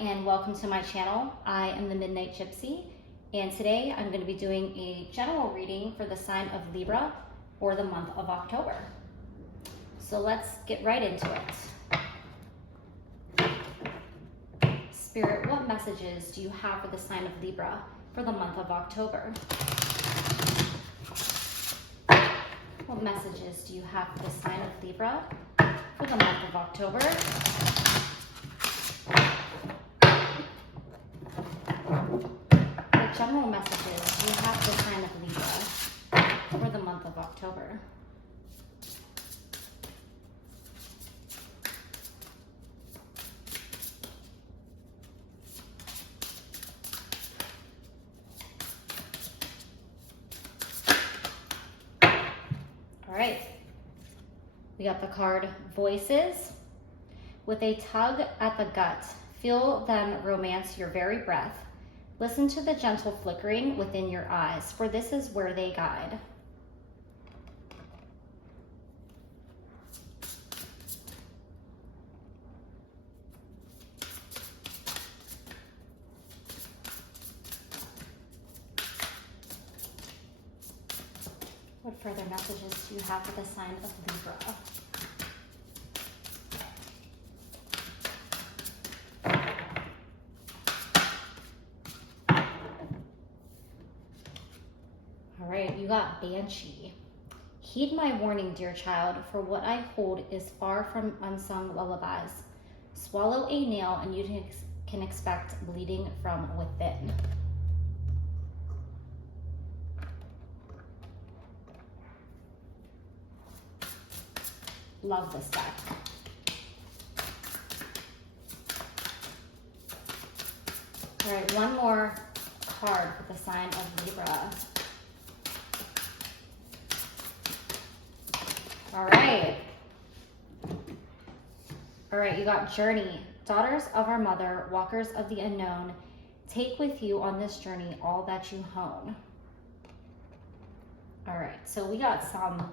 and welcome to my channel. I am the Midnight Gypsy, and today I'm going to be doing a general reading for the sign of Libra for the month of October. So let's get right into it. Spirit, what messages do you have for the sign of Libra for the month of October? What messages do you have for the sign of Libra for the month of October? What general messages do you have for the sign of Libra for the month of October? All right, we got the card Voices. With a tug at the gut, feel them romance your very breath. Listen to the gentle flickering within your eyes, for this is where they guide. What further messages do you have for the sign of Libra? All right, you got Banshee. Heed my warning, dear child, for what I hold is far from unsung lullabies. Swallow a nail and you can expect bleeding from within. Love this deck. All right, one more card for the sign of Libra. All right, you got Journey. Daughters of our mother, walkers of the unknown, take with you on this journey all that you hone. All right, so we got some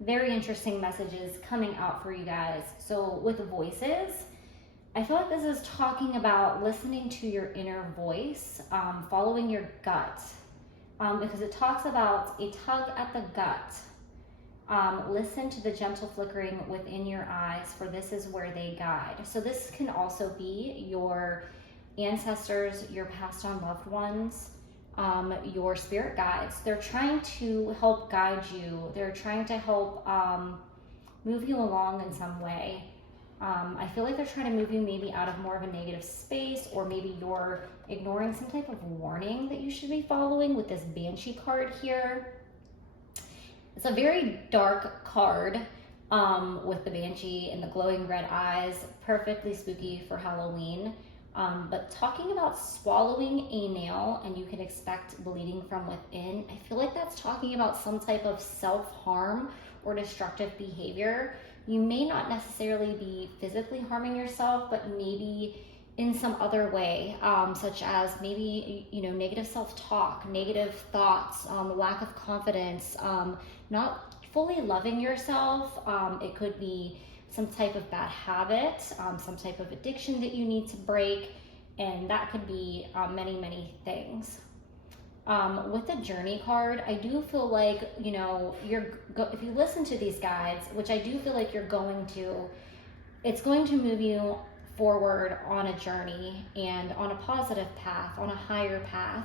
very interesting messages coming out for you guys. So with Voices, I feel like this is talking about listening to your inner voice, following your gut, because it talks about a tug at the gut. Listen to the gentle flickering within your eyes, for this is where they guide. So this can also be your ancestors, your passed on loved ones, your spirit guides. They're trying to help guide you. They're trying to help move you along in some way. I feel like they're trying to move you maybe out of more of a negative space, or maybe you're ignoring some type of warning that you should be following with this Banshee card here. It's a very dark card with the Banshee and the glowing red eyes, perfectly spooky for Halloween. But talking about swallowing a nail and you can expect bleeding from within, I feel like that's talking about some type of self-harm or destructive behavior. You may not necessarily be physically harming yourself, but maybe in some other way, such as maybe, negative self-talk, negative thoughts, lack of confidence, not fully loving yourself. It could be some type of bad habit, some type of addiction that you need to break, and that could be many, many things. With the Journey card, I do feel like, if you listen to these guides, which I do feel like it's going to move you forward on a journey and on a positive path, on a higher path.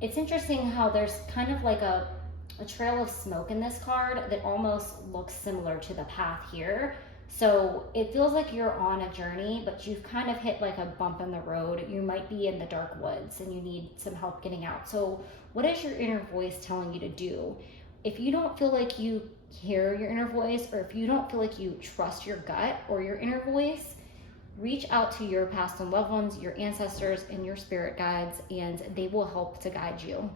It's interesting how there's kind of like a trail of smoke in this card that almost looks similar to the path here. So it feels like you're on a journey, but you've kind of hit like a bump in the road. You might be in the dark woods and you need some help getting out. So what is your inner voice telling you to do? If you don't feel like you hear your inner voice, or if you don't feel like you trust your gut or your inner voice, reach out to your past and loved ones, your ancestors, and your spirit guides, and they will help to guide you.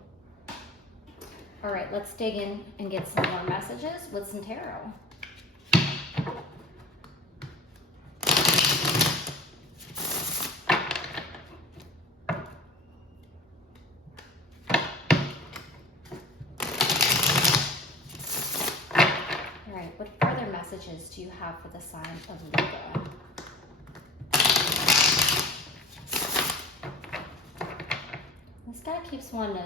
All right, let's dig in and get some more messages with some tarot. All right, what further messages do you have for the sign of Libra? guy keeps wanting to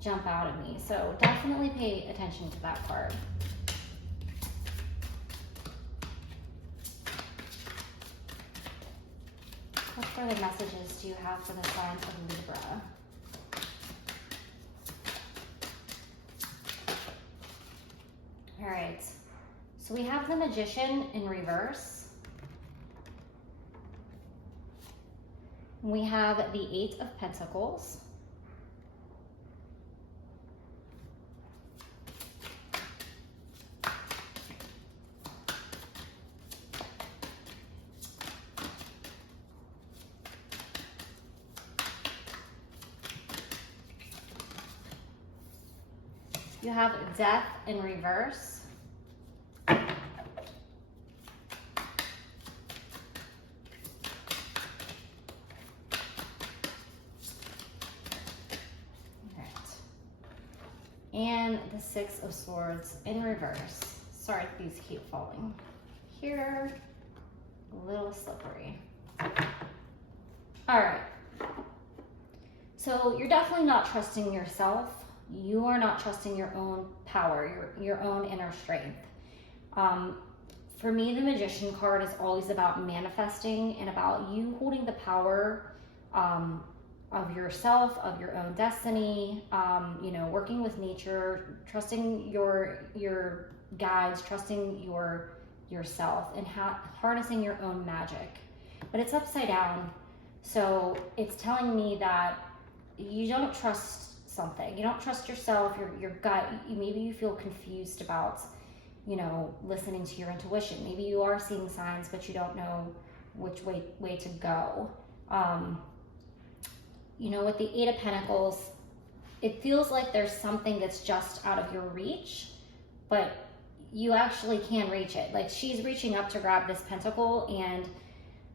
jump out at me, so definitely pay attention to that card. What further messages do you have for the sign of Libra? All right, so we have the Magician in reverse. We have the Eight of Pentacles. You have Death in reverse. All right. And the Six of Swords in reverse. Sorry, these keep falling. Here, a little slippery. All right. So you're definitely not trusting yourself. You are not trusting your own power, your own inner strength. For me, the Magician card is always about manifesting and about you holding the power of yourself, of your own destiny, you know, working with nature, trusting your guides, trusting yourself, and harnessing your own magic. But it's upside down. So it's telling me that you don't trust something. You don't trust yourself, your gut. Maybe you feel confused about, you know, listening to your intuition. Maybe you are seeing signs, but you don't know which way to go. You know, with the Eight of Pentacles, it feels like there's something that's just out of your reach, but you actually can reach it. Like, she's reaching up to grab this pentacle, and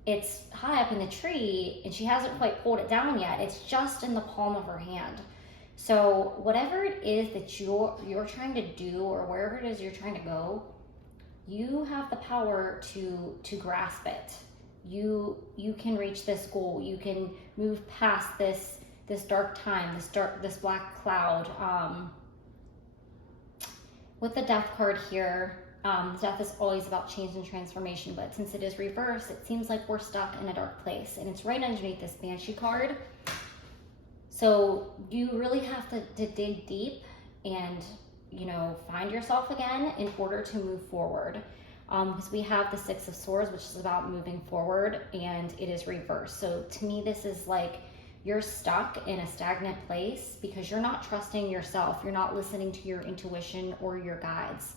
it's high up in the tree, and she hasn't quite pulled it down yet. It's just in the palm of her hand. So whatever it is that you're trying to do, or wherever it is you're trying to go, you have the power to grasp it. You can reach this goal. You can move past this dark time, this black cloud. With the Death card here, death is always about change and transformation, but since it is reversed, it seems like we're stuck in a dark place, and it's right underneath this Banshee card. So you really have to dig deep and, you know, find yourself again in order to move forward. Because we have the Six of Swords, which is about moving forward, and it is reversed. So to me, this is like you're stuck in a stagnant place because you're not trusting yourself. You're not listening to your intuition or your guides.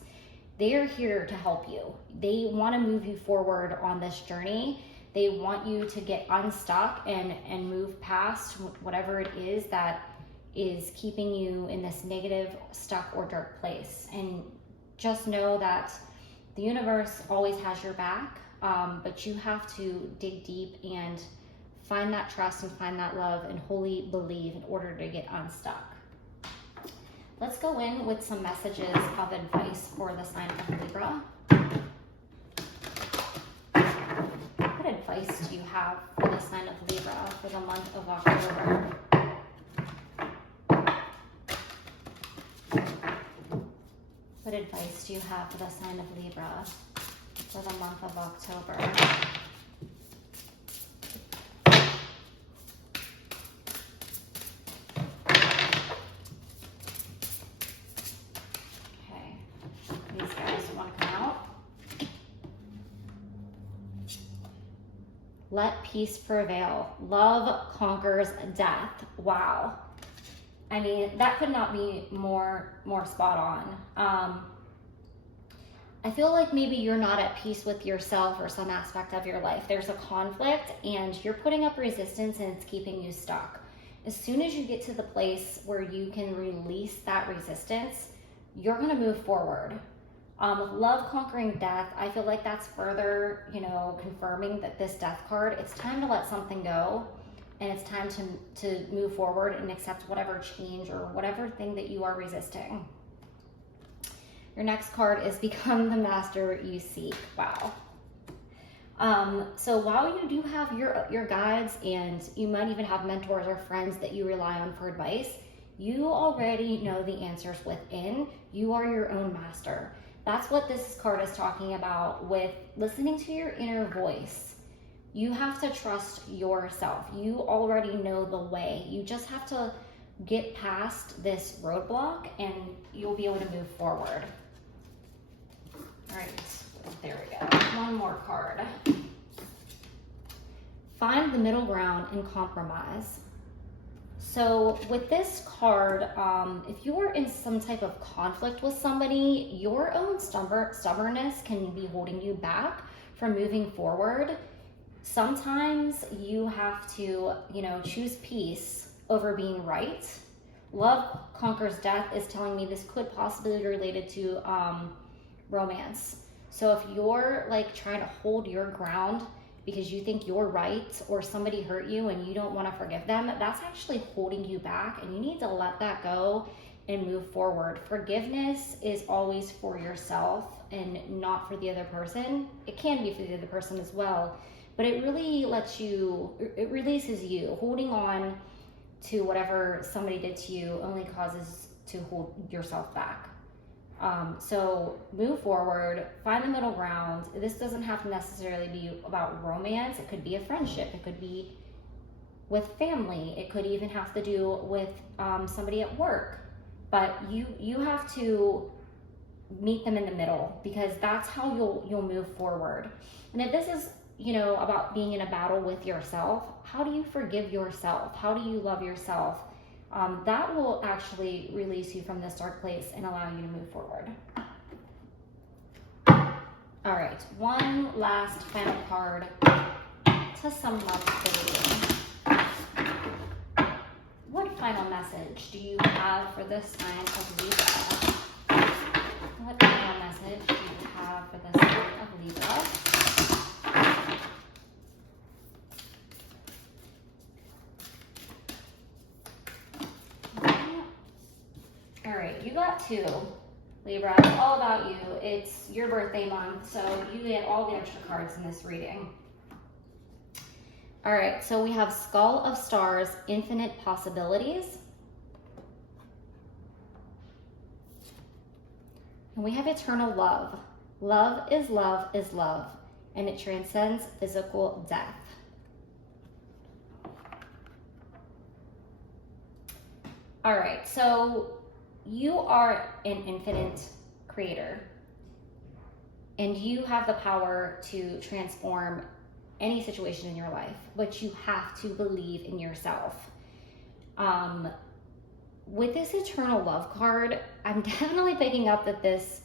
They are here to help you. They want to move you forward on this journey. They want you to get unstuck and move past whatever it is that is keeping you in this negative, stuck, or dark place. And just know that the universe always has your back, but you have to dig deep and find that trust and find that love and wholly believe in order to get unstuck. Let's go in with some messages of advice for the sign of Libra. What advice do you have for the sign of Libra for the month of October? What advice do you have for the sign of Libra for the month of October? Okay, these guys want to come out. Let peace prevail. Love conquers death. Wow. I mean, that could not be more spot on. I feel like maybe you're not at peace with yourself or some aspect of your life. There's a conflict and you're putting up resistance and it's keeping you stuck. As soon as you get to the place where you can release that resistance, you're going to move forward. With love conquering death, I feel like that's further, you know, confirming that this Death card, it's time to let something go, and it's time to move forward and accept whatever change or whatever thing that you are resisting. Your next card is Become the Master You Seek. Wow. So while you do have your guides, and you might even have mentors or friends that you rely on for advice, you already know the answers within. You are your own master. That's what this card is talking about with listening to your inner voice. You have to trust yourself. You already know the way. You just have to get past this roadblock and you'll be able to move forward. All right, there we go. One more card. Find the middle ground and compromise. So with this card, if you're in some type of conflict with somebody, your own stubbornness can be holding you back from moving forward. Sometimes you have to, choose peace over being right. Love conquers death is telling me this could possibly be related to romance. So if you're like trying to hold your ground because you think you're right, or somebody hurt you and you don't want to forgive them, that's actually holding you back, and you need to let that go and move forward. Forgiveness is always for yourself and not for the other person. It can be for the other person as well, but it really it releases you. Holding on to whatever somebody did to you only causes to hold yourself back. So move forward, find the middle ground. This doesn't have to necessarily be about romance. It could be a friendship. It could be with family. It could even have to do with somebody at work. But you have to meet them in the middle, because that's how you'll move forward. And if this is, about being in a battle with yourself, how do you forgive yourself? How do you love yourself? That will actually release you from this dark place and allow you to move forward. All right, one last final card to sum up the reading. What final message do you have for this sign of Libra? What final message do you have for this sign of Libra? All right, you got 2, Libra. It's all about you. It's your birthday month, so you get all the extra cards in this reading. All right, so we have Skull of Stars, Infinite Possibilities. And we have Eternal Love. Love is love is love, and it transcends physical death. All right, so you are an infinite creator, and you have the power to transform any situation in your life, but you have to believe in yourself. With this Eternal Love card, I'm definitely picking up that this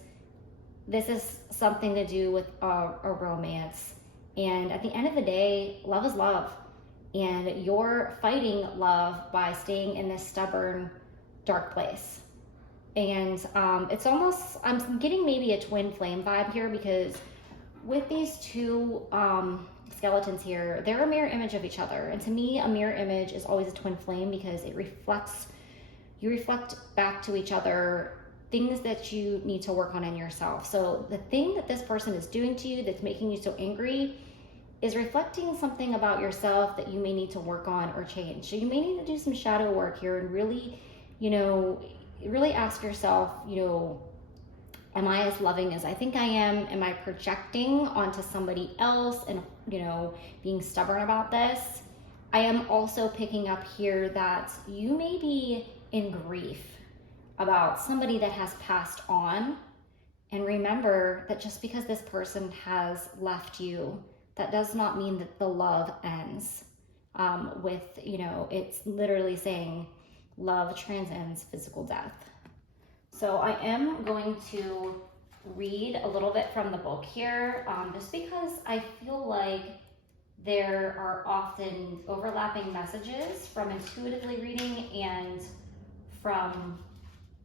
is something to do with a romance. And at the end of the day, love is love. And you're fighting love by staying in this stubborn, dark place. And it's almost, I'm getting maybe a twin flame vibe here, because with these 2 skeletons here, they're a mirror image of each other. And to me, a mirror image is always a twin flame, because it reflects, you reflect back to each other things that you need to work on in yourself. So the thing that this person is doing to you that's making you so angry is reflecting something about yourself that you may need to work on or change. So you may need to do some shadow work here and really, really ask yourself, am I as loving as I think I am? Am I projecting onto somebody else and, being stubborn about this? I am also picking up here that you may be in grief about somebody that has passed on. And remember that just because this person has left you, that does not mean that the love ends. It's literally saying love transcends physical death. So I am going to read a little bit from the book here, just because I feel like there are often overlapping messages from intuitively reading and from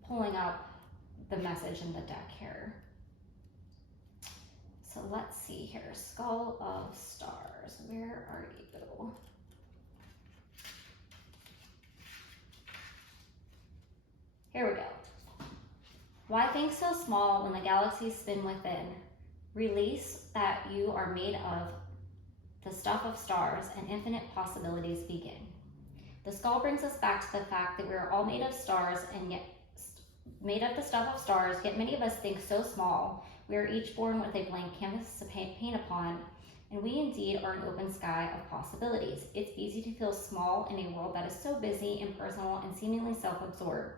pulling up the message in the deck here. So let's see here. Skull of Stars. Where are you? Here we go. Why think so small when the galaxies spin within? Release that you are made of the stuff of stars, and infinite possibilities begin. The skull brings us back to the fact that we are all made of stars and yet made of the stuff of stars, yet many of us think so small. We are each born with a blank canvas to paint upon, and we indeed are an open sky of possibilities. It's easy to feel small in a world that is so busy, impersonal, and seemingly self-absorbed.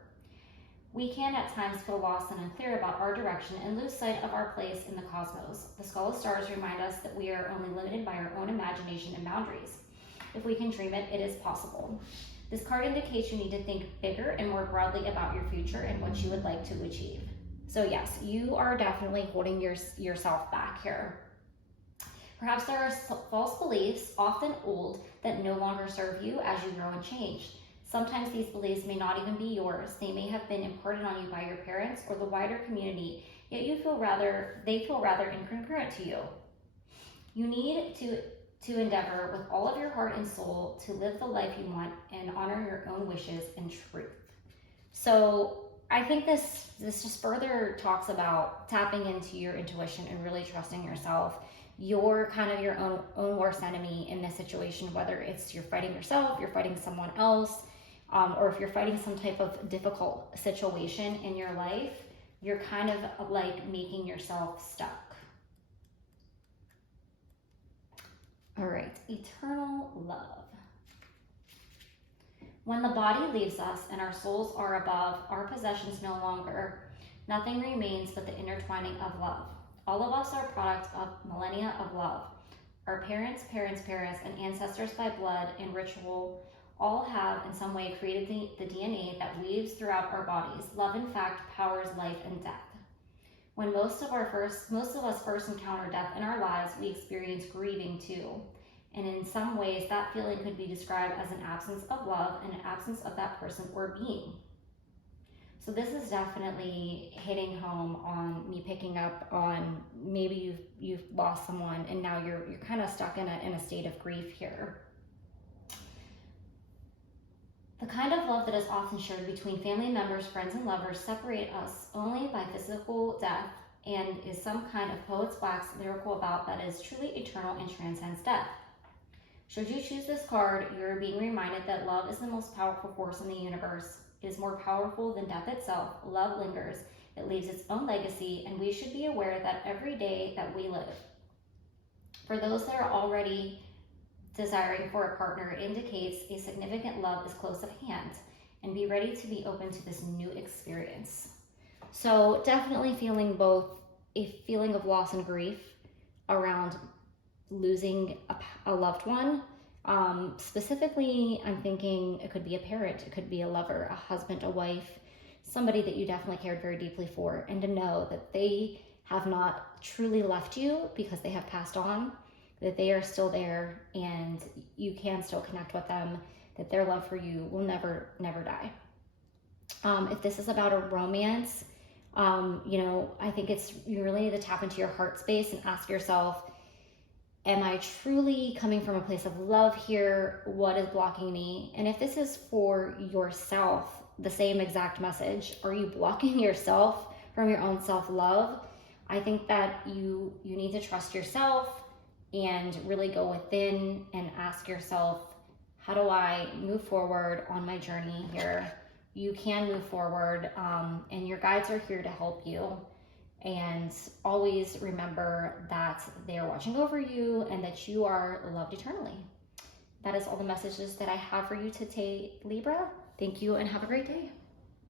We can at times feel lost and unclear about our direction and lose sight of our place in the cosmos. The skull of stars remind us that we are only limited by our own imagination and boundaries. If we can dream it, it is possible. This card indicates you need to think bigger and more broadly about your future and what you would like to achieve. So yes, you are definitely holding yourself back here. Perhaps there are false beliefs, often old, that no longer serve you as you grow and change. Sometimes these beliefs may not even be yours. They may have been imparted on you by your parents or the wider community, yet they feel rather incongruent to you. You need to endeavor with all of your heart and soul to live the life you want and honor your own wishes and truth. So I think this just further talks about tapping into your intuition and really trusting yourself. You're kind of your own worst enemy in this situation, whether it's you're fighting yourself, you're fighting someone else, or if you're fighting some type of difficult situation in your life, you're kind of like making yourself stuck. All right, eternal love. When the body leaves us and our souls are above, our possessions no longer, nothing remains but the intertwining of love. All of us are products of millennia of love. Our parents, and ancestors by blood and ritual all have in some way created the DNA that weaves throughout our bodies. Love, in fact, powers life and death. When most of us first encounter death in our lives, we experience grieving too. And in some ways, that feeling could be described as an absence of love and an absence of that person or being. So this is definitely hitting home on me, picking up on maybe you've lost someone and now you're kind of stuck in a state of grief here. The kind of love that is often shared between family members, friends, and lovers separate us only by physical death and is some kind of poet's wax lyrical about that is truly eternal and transcends death. Should you choose this card, you're being reminded that love is the most powerful force in the universe. It is more powerful than death itself. Love lingers. It leaves its own legacy, and we should be aware that every day that we live. For those that are already desiring for a partner, it indicates a significant love is close at hand, and be ready to be open to this new experience. So definitely feeling both a feeling of loss and grief around losing a loved one. Specifically, I'm thinking it could be a parent, it could be a lover, a husband, a wife, somebody that you definitely cared very deeply for, and to know that they have not truly left you because they have passed on, that they are still there and you can still connect with them, that their love for you will never die. If this is about a romance, I think you really need to tap into your heart space and ask yourself, am I truly coming from a place of love here? What is blocking me? And if this is for yourself, the same exact message, are you blocking yourself from your own self-love? I think that you need to trust yourself and really go within and ask yourself, how do I move forward on my journey here? You can move forward, and your guides are here to help you. And always remember that they are watching over you and that you are loved eternally. That is all the messages that I have for you today, Libra. Thank you and have a great day.